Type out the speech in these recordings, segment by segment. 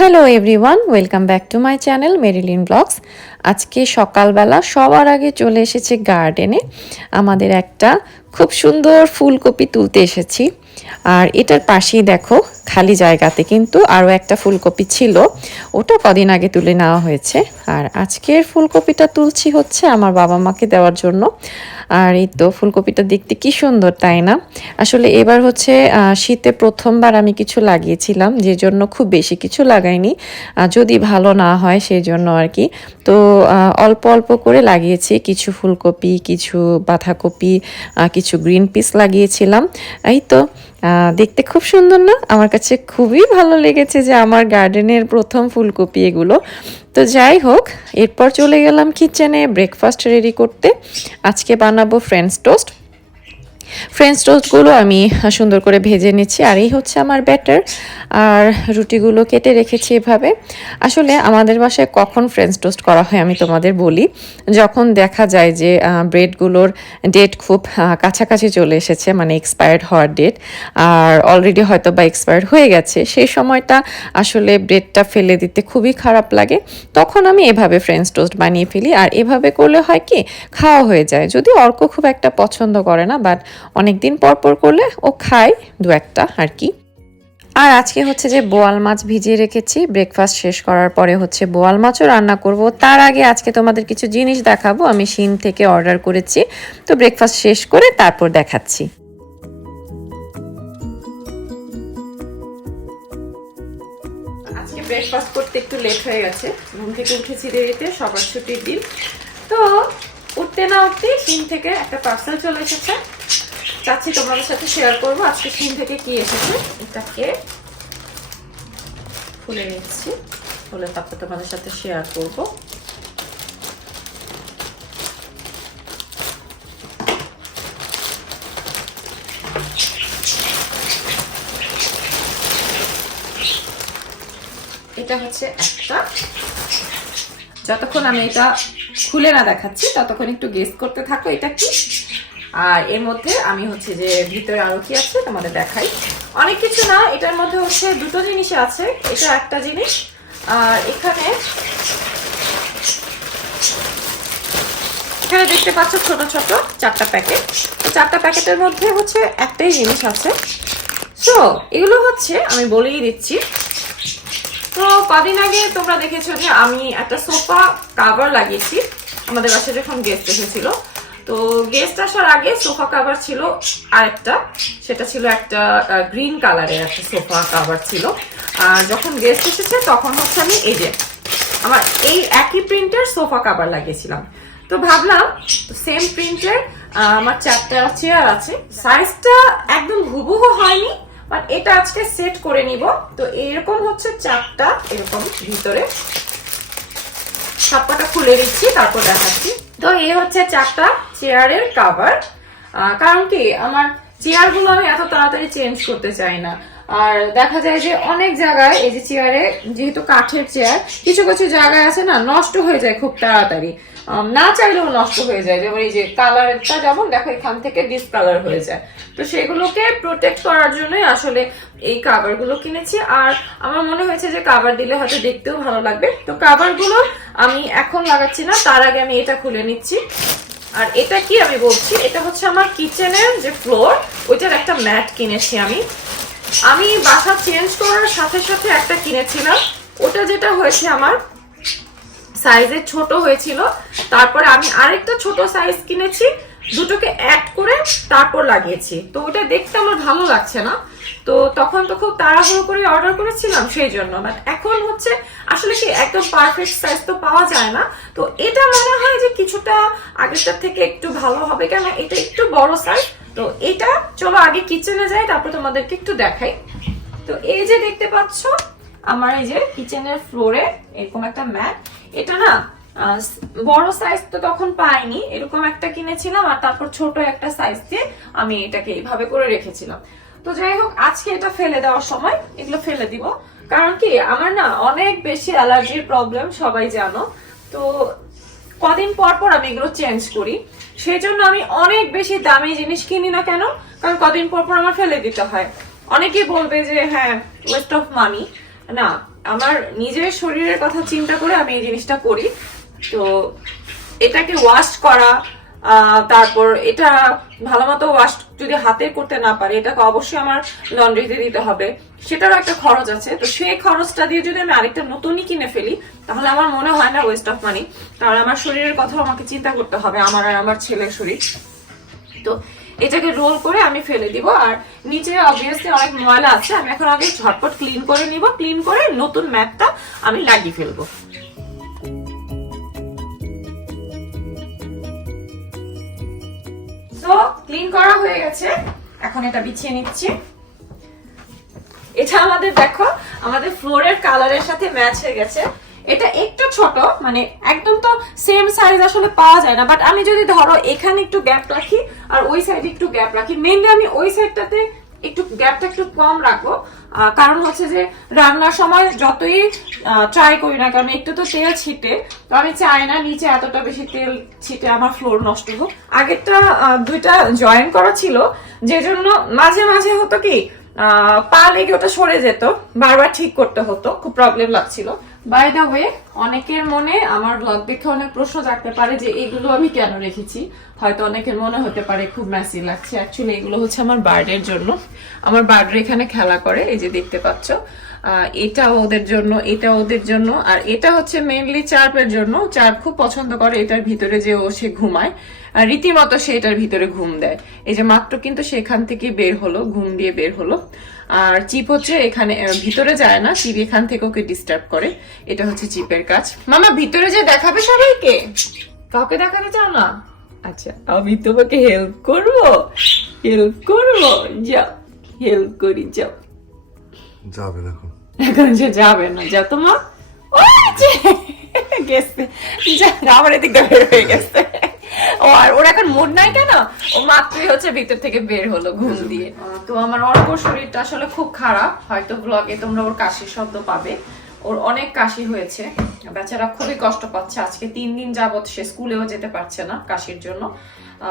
Hello everyone welcome back to my channel Marilyn blogs আজকে সকালবেলা সবার আগে চলে এসেছে গার্ডেনে আমাদের একটা খুব সুন্দর ফুলকপি তুলতে এসেছি। আর এটার পাশেই দেখো, খালি জায়গাতে কিন্তু আরও একটা ফুলকপি ছিল। ওটা কদিন আগে তুলে নেওয়া হয়েছে। আর আজকের ফুলকপিটা তুলছি হচ্ছে আমার বাবা মাকে দেওয়ার জন্য। আর এই তো ফুলকপিটা দেখতে কি সুন্দর, তাই না? আসলে এবার হচ্ছে শীতে প্রথমবার আমি কিছু লাগিয়েছিলাম, যে জন্য খুব বেশি কিছু লাগাইনি। যদি ভালো না হয় সেই জন্য আর কি। তো অল্প অল্প করে লাগিয়েছি। কিছু ফুলকপি, কিছু বাঁধাকপি কিছু গ্রিন পিস লাগিয়েছিলাম। এই তো দেখতে খুব সুন্দর না? আমার কাছে খুবই ভালো লেগেছে যে আমার গার্ডেনের প্রথম ফুলকপি এগুলো। তো যাই হোক, এরপর চলে গেলাম কিচেনে ব্রেকফাস্ট রেডি করতে। আজকে বানাবো ফ্রেন্ডস টোস্ট ফ্রেঞ্চ টোস্টগুলো আমি সুন্দর করে ভেজে নিচ্ছি, আর এই হচ্ছে আমার ব্যাটার আর রুটিগুলো কেটে রেখেছি এভাবে। আসলে আমাদের বাসায় কখন ফ্রেঞ্চ টোস্ট করা হয় আমি তোমাদের বলি। যখন দেখা যায় যে ব্রেডগুলোর ডেট খুব কাছাকাছি চলে এসেছে মানে এক্সপায়ার্ড হওয়ার ডেট আর অলরেডি হয়তো বা এক্সপায়ার্ড হয়ে গেছে, সেই সময়টা আসলে ব্রেডটা ফেলে দিতে খুবই খারাপ লাগে। তখন আমি এভাবে ফ্রেঞ্চ টোস্ট বানিয়ে ফেলি, আর এভাবে করলে হয় কি, খাওয়া হয়ে যায়। যদি অর্ক খুব একটা পছন্দ করে না বাট অনেক দিন পর পর করলে ও খায় দু একটা আর কি। আর আজকে হচ্ছে যে বোয়াল মাছ ভিজিয়ে রেখেছি ব্রেকফাস্ট শেষ করার পরে হচ্ছে বোয়াল মাছও রান্না করব। তার আগে আজকে তোমাদের কিছু জিনিস দেখাবো, আমি শিন থেকে অর্ডার করেছি। তো ব্রেকফাস্ট শেষ করে তারপর দেখাচ্ছি। আজকে ব্রেকফাস্ট করতে একটু লেট হয়ে গেছে, ঘুম থেকে উঠেছি দেরিতে, সবার ছুটির দিন। তো উঠতে না উঠতে সিম থেকে একটা পার্সেল চলে এসেছে। চাচ্ছি তোমাদের সাথে শেয়ার করব আজকে সিম থেকে কি এসেছে। এটাকে খুলে নিচ্ছি। খুলে তারপর তোমাদের সাথে শেয়ার করব। এটা হচ্ছে একটা। যতক্ষণ আমি এটা খুলে না দেখাচ্ছি, ততক্ষণ একটু গেস করতে থাকো, এটা কি? আর এর মধ্যে আমি হচ্ছে যে ভিতরে আরও কি আছে তোমাদের দেখাই। অনেক কিছু না, এটার মধ্যে হচ্ছে দুটো জিনিস আছে। এটা একটা জিনিস, আর এখানে এখানে দেখতে পাচ্ছ ছোট ছোট চারটা প্যাকেট। তো চারটা প্যাকেটের মধ্যে হচ্ছে একটাই জিনিস আছে। সো এগুলো হচ্ছে আমি বলেই দিচ্ছি। তো কদিন আগে তোমরা দেখেছ যে আমি একটা সোফা কাভার লাগিয়েছি। আমাদের বাসায় যখন গেস্ট এসেছিল তো গেস্ট আসার আগে সোফা কাভার ছিল আরেকটা। সেটা ছিল একটা গ্রিন কালারের একটা সোফা কাভার ছিল। আর যখন গেস্ট এসেছে, তখন হচ্ছে আমি এই যে আমার এই একই প্রিন্টের সোফা কাভার লাগিয়েছিলাম। তো ভাবলাম সেম প্রিন্টের আমার চারটা চেয়ার আছে। সাইজটা একদম হুবহু হয়নি বাট এটা আজকে সেট করে নিব। তো এরকম হচ্ছে চারটা, এরকম ভিতরে। ছাপ্পাটা খুলে দিচ্ছি, তারপর দেখাচ্ছি। তো এই হচ্ছে চারটা চেয়ারের কাভার কারণ কি, আমার চেয়ারগুলো আমি এত তাড়াতাড়ি চেঞ্জ করতে চাই না। আর দেখা যায় যে অনেক জায়গায় এই যে চেয়ারে যেহেতু কাঠের চেয়ার কিছু কিছু জায়গায় আছে না, নষ্ট হয়ে যায় খুব তাড়াতাড়ি। না চাইলেও নষ্ট হয়ে যায়। যেমন এই যে কালারটা যেমন দেখো এখান থেকে ডিসকালার হয়ে যায়। তো সেগুলোকে প্রোটেক্ট করার জন্যই আসলে এই কাভারগুলো কিনেছি। আর আমার মনে হয়েছে যে কাভার দিলে হয়তো দেখতেও ভালো লাগবে। তো কাভারগুলো আমি এখন লাগাচ্ছি না, তার আগে আমি এটা খুলে নিচ্ছি। আর এটা কি আমি বলছি? এটা হচ্ছে আমার কিচেনের যে ফ্লোর ওইটার একটা ম্যাট কিনেছি আমি। আমি বাসা চেঞ্জ করার সাথে সাথে একটা কিনেছিলাম। ওটা যেটা হয়েছে আমার সাইজে ছোট হয়েছিল। তারপরে আমি আরেকটা ছোট সাইজ কিনেছি, দুটোকে অ্যাড করে তারপর লাগিয়েছি। তো ওটা দেখতে আমার ভালো লাগছে না। তো তখন তো খুব তাড়াহুড়ো করে অর্ডার করেছিলাম সেই জন্য। বাট এখন হচ্ছে, আসলে কি একদম পারফেক্ট সাইজ তো পাওয়া যায় না। তো এটা মনে হয় যে কিছুটা আগেরটার থেকে একটু ভালো হবে কেন? এটা একটু বড় সাইজ তো এটা চলো আগে কিচেনে যাই, তারপর তোমাদেরকে একটু দেখাই। তো এই যে দেখতে পাচ্ছ, আমার এই যে কিচেনের ফ্লোরে এরকম একটা ম্যাট এটা না বড় সাইজ তো তখন পাইনি, এরকম একটা কিনেছিলাম আর তারপর ছোট একটা সাইজ দিয়ে আমি এটাকে এইভাবে করে রেখেছিলাম। তো যাই হোক, আজকে এটা ফেলে দেওয়ার সময় এগুলো ফেলে দিব। কারণ কি, আমার না অনেক বেশি অ্যালার্জির প্রবলেম সবাই জানো। তো কদিন পর পর আমি এগুলো চেঞ্জ করি। সেই জন্য আমি অনেক বেশি দামি জিনিস কিনি না কেন, কারণ কদিন পর পর আমার ফেলে দিতে হয়। অনেকেই বলবে যে হ্যাঁ ওয়েস্ট অফ মানি না আমার নিজের শরীরের কথা চিন্তা করে আমি এই জিনিসটা করি। তো এটাকে ওয়াশ করা তারপর এটা ভালো মতো ওয়াশ যদি হাতে করতে না পারি এটাকে অবশ্যই আমার লন্ড্রিতে দিতে হবে। সেটারও একটা খরচ আছে। তো সেই খরচটা দিয়ে যদি আমি আরেকটা নতুনই কিনে ফেলি, তাহলে আমার মনে হয় না ওয়েস্ট অফ মানি কারণ আমার শরীরের কথাও আমাকে চিন্তা করতে হবে, আমার আর আমার ছেলের শরীর। তো এটাকে রোল করে আমি ফেলে দিব, আর নিচে অবভিয়াসলি অনেক ময়লা আছে, আমি এখন আগে ঝটপট ক্লিন করে নিব ক্লিন করে নতুন ম্যাপটা আমি লাগিয়ে ফেলব। তো ক্লিন করা হয়ে গেছে, এখন এটা বিছিয়ে নিচ্ছি। এটা আমাদের, দেখো, আমাদের ফ্লোরের কালারের সাথে ম্যাচ হয়ে গেছে। এটা একটু ছোট মানে একদম তো সেম সাইজ আসলে পাওয়া যায় না বাট আমি যদি ধরো এখানে একটু গ্যাপ রাখি আর ওই সাইডে একটু গ্যাপ রাখি মেনলি আমি ওই সাইডটাতে একটু গ্যাপটা একটু কম রাখব কারণ হচ্ছে যে রান্নার সময় যতই ট্রাই করি না কারণ একটু তো তেল ছিটে, তো আমি চাই না নিচে এতটা বেশি তেল ছিটে আমার ফ্লোর নষ্ট হোক। আগেরটা দুইটা জয়েন করা ছিল যে জন্য মাঝে মাঝে হতো কি পা লেগে ওটা সরে যেত, বারবার ঠিক করতে হতো, খুব প্রবলেম লাগছিল। বাই দ্য ওয়ে অনেকের মনে আমার ব্লগ দেখে অনেক প্রশ্ন জাগতে পারে যে এগুলো আমি কেন রেখেছি। হয়তো অনেকের মনে হতে পারে খুব মেসি লাগছে। অ্যাকচুয়ালি এগুলো হচ্ছে আমার বার্ডের জন্য। আমার বার্ডের এখানে খেলা করে, এই যে দেখতে পাচ্ছ। এটা ওদের জন্য, এটা ওদের জন্য, আর এটা হচ্ছে মেইনলি চার্পের জন্য। চার্প খুব পছন্দ করে এটার ভিতরে যে ও সে ঘুমায়। আর রীতিমতো সে এটার ভিতরে ঘুম দেয়। এই যে মাত্র কিন্তু সেখান থেকে বের হলো, ঘুম দিয়ে বের হলো। আর চিপ হচ্ছে এখানে ভিতরে যায় না চিপ এখান থেকে ওকে ডিস্টার্ব করে। এটা হচ্ছে চিপের কাজ। মামা ভিতরে যে দেখাবে সবাইকে? কাউকে দেখাতে চাও না? আচ্ছা আমি তোমাকে হেল্প করব। হেল্প করব। যাও হেল্প করি যাও। যাবেন এখন এখন সে যাবে না। যা তোমার ও যে, গেছে। যা আমার এদিকে বের হয়ে গেছে। ও আর ওর এখন মুড নাই কেন? ও মাত্রই হচ্ছে ভিতর থেকে বের হলো ঘুম দিয়ে। তো আমার অর্কর শরীরটা আসলে খুব খারাপ। হয়তো ব্লগে তোমরা ওর কাশির শব্দ পাবে। ওর অনেক কাশি হয়েছে। বেচারা খুবই কষ্ট পাচ্ছে। আজকে তিন দিন যাবত সে স্কুলেও যেতে পারছে না কাশির জন্য।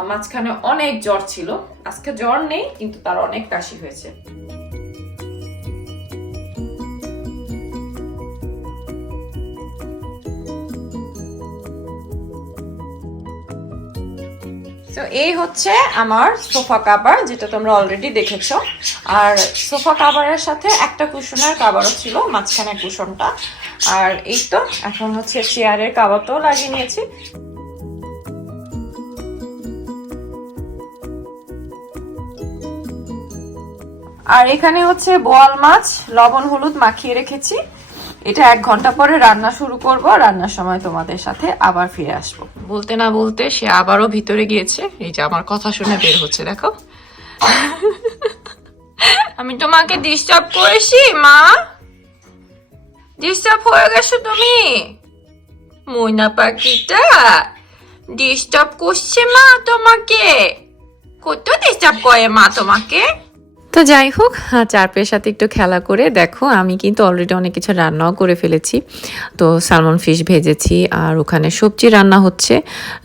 মাঝখানে অনেক জ্বর ছিল। আজকে জ্বর নেই কিন্তু তার অনেক কাশি হয়েছে। তো এই হচ্ছে আমার সোফা কাভার যেটা তোমরা অলরেডি দেখেছ। আর সোফা কাভারের সাথে একটা কুশনের কাভারও ছিল মাঝখানে কুশনটা। আর এই তো, এখন হচ্ছে চেয়ারের কাভারটাও লাগিয়ে নিয়েছি। আর এখানে হচ্ছে বোয়াল মাছ, লবণ, হলুদ মাখিয়ে রেখেছি। এটা এক ঘণ্টা পরে রান্না শুরু করব, রান্নার সময় তোমাদের সাথে আবার ফিরে আসব। বলতে না বলতে সে আবারও ভিতরে গিয়েছে। এই যে আমার কথা শুনে বের হচ্ছে, দেখো। আমি তোমাকে ডিস্টার্ব করেছি, মা। ডিস্টার্ব হয়ে গেছো তুমি। ময়না পাখিটা ডিস্টার্ব করছে মা তোমাকে। কত ডিস্টার্ব করে মা তোমাকে? তো যাই হোক চারপের সাথে একটু খেলা করে দেখো, আমি কিন্তু অলরেডি অনেক কিছু রান্নাও করে ফেলেছি। তো সালমন ফিশ ভেজেছি, আর ওখানে সবজি রান্না হচ্ছে।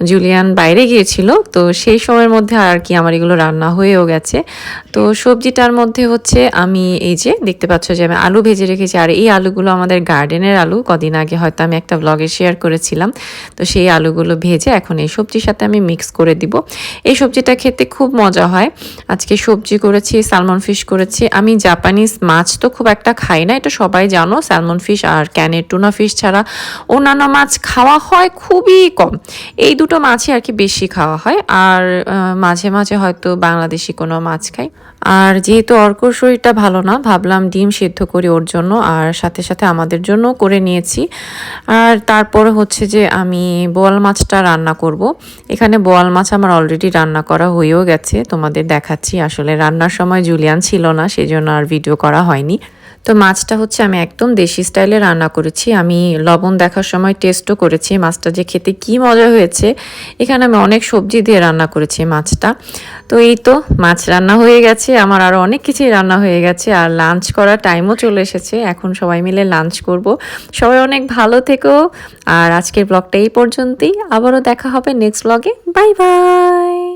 জুলিয়ান বাইরে গিয়েছিল, তো সেই সময়ের মধ্যে আর কি আমার এগুলো রান্না হয়েও গেছে। তো সবজিটার মধ্যে হচ্ছে আমি এই যে, দেখতে পাচ্ছ যে আমি আলু ভেজে রেখেছি, আর এই আলুগুলো আমাদের গার্ডেনের আলু, কদিন আগে হয়তো আমি একটা ব্লগে শেয়ার করেছিলাম। তো সেই আলুগুলো ভেজে এখন এই সবজির সাথে আমি মিক্স করে দিব। এই সবজিটা খেতে খুব মজা হয়। আজকে সবজি করেছি সালমন ফিশ করেছি। আমি জাপানিজ মাছ তো খুব একটা খাই না, এটা সবাই জানো। স্যালমন ফিশ আর ক্যানের টুনা ফিশ ছাড়া অন্যান্য মাছ খাওয়া হয় খুবই কম। এই দুটো মাছই আর কি বেশি খাওয়া হয়। আর মাঝে মাঝে হয়তো বাংলাদেশি কোনো মাছ খাই। আর যেহেতু অর্কর শরীরটা ভালো না, ভাবলাম ডিম সেদ্ধ করি ওর জন্য আর সাথে সাথে আমাদের জন্য করে নিয়েছি। আর তারপরে হচ্ছে যে আমি বোয়াল মাছটা রান্না করব। এখানে বোয়াল মাছ আমার অলরেডি রান্না করা হয়েও গেছে, তোমাদের দেখাচ্ছি। আসলে রান্নার সময় জুলিয়ান ছিল না, সেজন্য আর ভিডিও করা হয়নি। তো মাছটা হচ্ছে আমি একদম দেশি স্টাইলে রান্না করেছি। আমি লবণ দেখার সময় টেস্টও করেছি মাছটা যে খেতে কি মজা হয়েছে। এখানে আমি অনেক সবজি দিয়ে রান্না করেছি মাছটা। তো এই তো মাছ রান্না হয়ে গেছে। আমার আরও অনেক কিছুই রান্না হয়ে গেছে আর লাঞ্চ করার টাইমও চলে এসেছে। এখন সবাই মিলে লাঞ্চ করব। সবাই অনেক ভালো থেকো। আর আজকের ব্লগটা এই পর্যন্তই। আবারও দেখা হবে নেক্সট ব্লগে বাই বাই